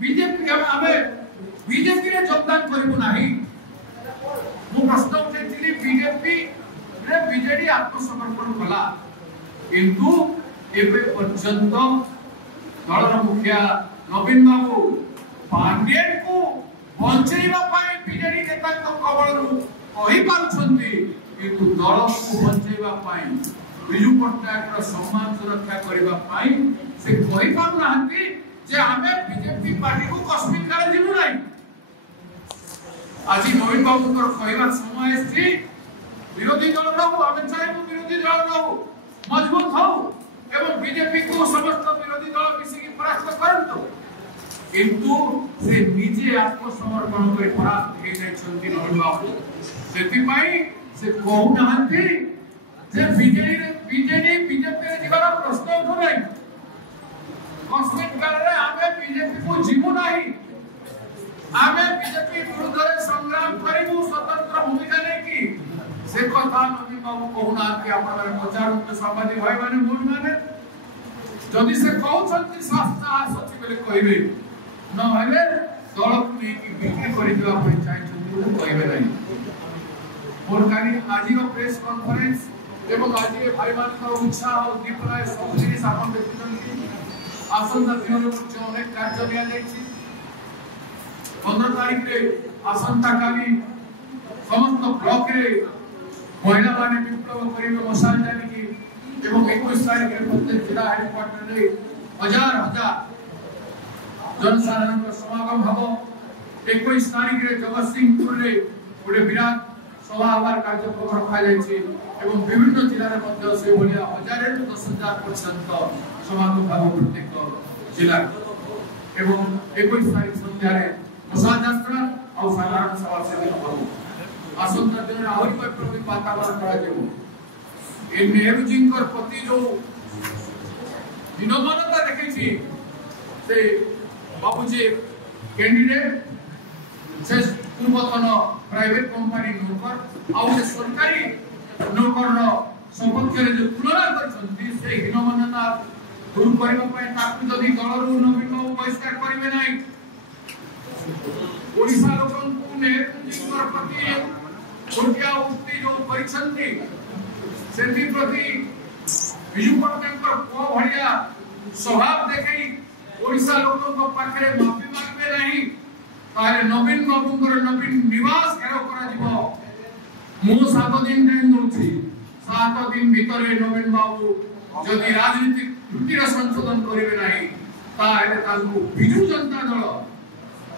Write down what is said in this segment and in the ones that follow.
BJP BJP रे योगदान करिबु नाही मु प्रश्न उठैथिली बीजेपी रे बीजेडी आत्मसमर्पण कला किंतु एबे पर्यंत दलर मुखिया नवीन बाबू पांडेन को बंचैबा पाई बीजेडी नेता कबळरू कहि पाउछंती किंतु दल को बंचैबा पाई बिजू पट्टनायक सम्मान सुरक्षा करबा पाई से कहि पाउ नाहंती जे हमें बीजेपी पार्टी को कश्मीर काले जीवु नाही आज नवीन बाबू को कहवा समय थी विरोधी दल रहू हमें चाहेबु विरोधी दल रहू मजबूत हो एवं बीजेपी को समस्त विरोधी दल मिसी की परास्त करंतु किंतु से निजे आत्मसमर्पण कर परास्त हे जाइछंती नवीन बाबू सेति पाई से कहू नाहंती जे बीजेडी बीजेपी रे जीवार प्रश्न उठो नाही कश्मीर काले हमें बीजेपी को जीवु नाही हमें बीजेपी विरुद्ध संग्राम करिबु स्वतंत्र भूमिका लेकी से कथा नवीन बाबू कहूना कि आपण प्रचार सामाजिक भाई माने बोल माने जदि से कहउछंती शास्त्र सचिव बेले कहिबे न हेले दल को नेकी बिक्री करि दिबा पय चाहि कहिबे नाही मोर कानी आजिरो प्रेस कॉन्फ्रेंस एवं आजिरे भाई मानकर उत्साह और दीपराय सब जिनिस आपण देखिछंती आसंता दिन में अनेक कार्य लिया जाइछि 15 तारीख रे आसंता काली समस्त ब्लॉक रे महिला माने विप्लव करिवे मसाल जाने की एवं 21 तारीख रे प्रत्येक जिला हेडक्वार्टर रे हजार हजार जनसाधारण का समागम हबो 21 तारीख रे जगत सिंहपुर रे गोटे विराट सभा हवार कार्यक्रम रखा जाइछि एवं विभिन्न जिला रे मध्य से भलिया 1000 ରୁ 10000 पर्यंत समागम हबो प्रत्येक जिला एवं 21 तारीख संध्या रे प्रसाद यात्रा और साधारण सभा से हबो आसंता दिन आहुरी वैप्लविक वातावरण करा जेबो ए नेहरू जिंकर प्रति जो विनम्रता देखैछि से बाबूजी कैंडिडेट से पूर्वतन प्राइवेट कंपनी नौकर और सरकारी नौकर सपक्ष रे जो तुलना करछंती से हीनमानता दूर करबा पय ताकि जदि दलरू नवीन बाबू बहिष्कार करिवे नाही ओडिसा लोकन को नेहरू जिंकर प्रति छोटिया उक्ति जो परिछंती सेति प्रति बिजू पट्टनायक को भलिया स्वभाव देखै ओडिसा लोकन को पाखरे माफी मांगबे नाही तारे नवीन बाबूकर नवीन निवास घेराव करा जिवो मु 7 दिन टाइम दोछि 7 दिन भितरे नवीन बाबू जदि राजनीतिक त्रुटिर संशोधन करिवे नाही ताले ताकू बिजू जनता दल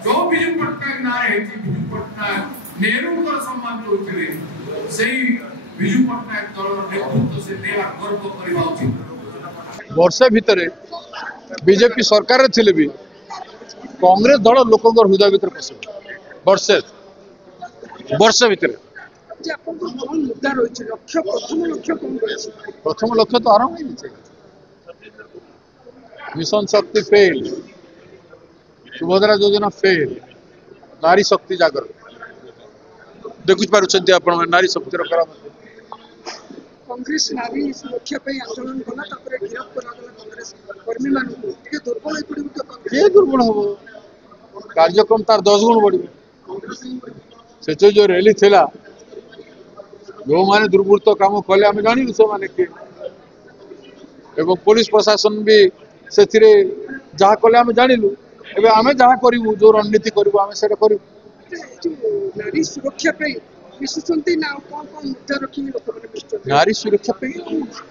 जो बिजू पट्टनायक नारे हेछि बिजू पट्टनायक नेहरू सम्मान होथिले सेही बिजू पट्टनायक दल नेतृत्व से देवा गर्व करिबा उचित वर्षे भितरे बीजेपी सरकार थिले भी कांग्रेस दल लोकंर हृदय भीतर पशु वर्षे भितर प्रथम लक्ष्य तो आरंभ ही मिशन शक्ति फेल सुभद्रा योजना फेल नारी शक्ति जागर देखु पारुछंती आपण नारी शक्ति रो कांग्रेस नारी सुरक्षा पे आंदोलन कला तपरे गिरफ्त करा गला कांग्रेस कर्मी मान को के दुर्बल पड़ी तो के दुर्बल हो कार्यक्रम तार 10 गुण बढ़ी से जो रैली थिला जो माने दुर्बृत्त काम कले हम जानि से माने के एवं पुलिस प्रशासन भी सेथिरे जहा कले हम जानिलु एबे आमे जहा करिवु जो रणनीति करिवु आमे सेटा करिवु नारी सुरक्षा पे विशेषंती ना कौन मुद्दा रखी लोक माने नारी सुरक्षा पे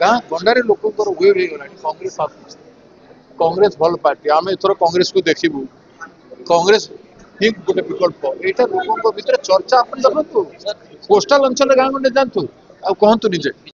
गां गंडारे लोकंकर वेव हे गलानी कांग्रेस भल पार्टी आमे एथरो कांग्रेस को देखिबु कांग्रेस ठीक गोटे विकल्प एटा लोकंक भितर चर्चा अपन देखंतु पोस्टल अंचल गां गंडे जानतु आ कहंतु निजे